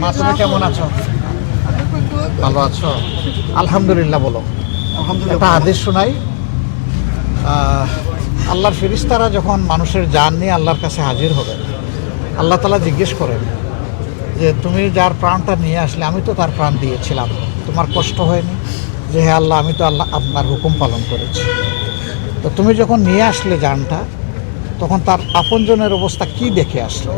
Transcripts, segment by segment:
মা তুমি কেমন আছো? ভালো আছো? আলহামদুলিল্লাহ বলো। একটা হাদিস শোনাই। আল্লাহর ফেরেশতারা যখন মানুষের জান নিয়ে আল্লাহর কাছে হাজির হবে, আল্লাহ তাআলা জিজ্ঞেস করেন যে তুমি যার প্রাণটা নিয়ে আসলে, আমি তো তার প্রাণ দিয়েছিলাম, তোমার কষ্ট হয়নি? যে হ্যাঁ আল্লাহ, আমি তো আল্লাহ আপনার হুকুম পালন করেছি। তো তুমি যখন নিয়ে আসলে জানটা, তখন তার আপনজনের অবস্থা কি দেখে আসলে?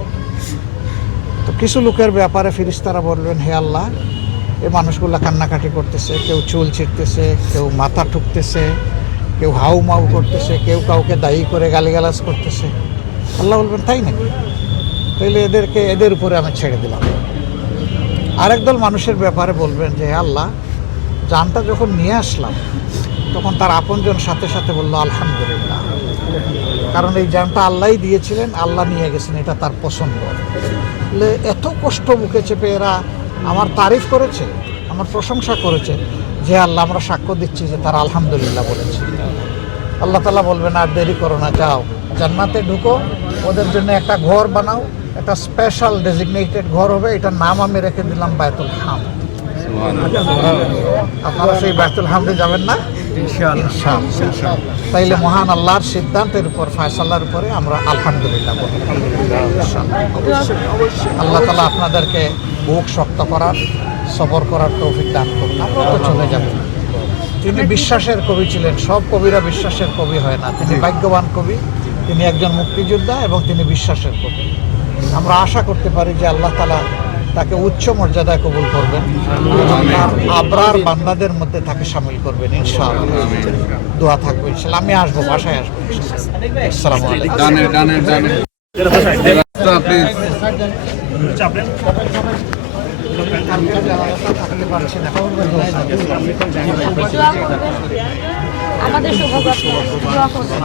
তো কিছু লোকের ব্যাপারে ফেরেশতারা বলবেন, হে আল্লাহ, এই মানুষগুলো কান্নাকাটি করতেছে, কেউ চুল ছিঁড়তেছে, কেউ মাথা ঠুকতেছে, কেউ হাউ মাউ করতেছে, কেউ কাউকে দায়ী করে গালিগালাজ করতেছে। আল্লাহ বলবেন তাই নাকি? তাইলে এদের উপরে আমি ছেড়ে দিলাম। আরেক দল মানুষের ব্যাপারে বলবেন যে হে আল্লাহ, জানটা যখন নিয়ে আসলাম, তখন তার আপনজন সাথে সাথে বলল আলহামদুলিল্লাহ, কারণ এই জানটা আল্লাহই দিয়েছিলেন, আল্লাহ নিয়ে গেছেন, এটা তার পছন্দ। এত কষ্ট বুকে চেপে এরা আমার তারিফ করেছে, আমার প্রশংসা করেছে, যে আল্লাহ আমরা সাক্ষ্য দিচ্ছি যে তারা আলহামদুলিল্লাহ বলেছে। আল্লাহ তাআলা বলবেন আর দেরি করো না, যাও জান্নাতে ঢুকো, ওদের জন্য একটা ঘর বানাও, একটা স্পেশাল ডেজিগনেটেড ঘর হবে, এটার নাম আমি রেখে দিলাম বায়তুল হামদ। আপনারা সেই বায়তুল হামদে যাবেন না? ইনশাআল্লাহ। তাইলে মহান আল্লাহর সিদ্ধান্তের উপর, ফায়সালার উপরে আমরা আলহামদুলিল্লাহ বলি। আল্লাহ তাআলা আপনাদেরকে বুক শক্ত করার, সবর করার তৌফিক দান করুন। আমরা তো চলে যাব। তিনি বিশ্বাসের কবি ছিলেন। সব কবিরা বিশ্বাসের কবি হয় না। তিনি ভাগ্যবান কবি, তিনি একজন মুক্তিযোদ্ধা এবং তিনি বিশ্বাসের কবি। আমরা আশা করতে পারি যে আল্লাহ তাআলা তাকে উচ্চ মর্যাদায় কবুল করবেন, আবরার বান্দাদের মধ্যে তাকে শামিল করবেন ইনশাআল্লাহ। দোয়া থাকবে ইনশাআল্লাহ। আমি আসবো, বাসায় আসবো ইনশাআল্লাহ। আসসালামু আলাইকুম। আমাদের শুভকামনা দোয়া করবেন।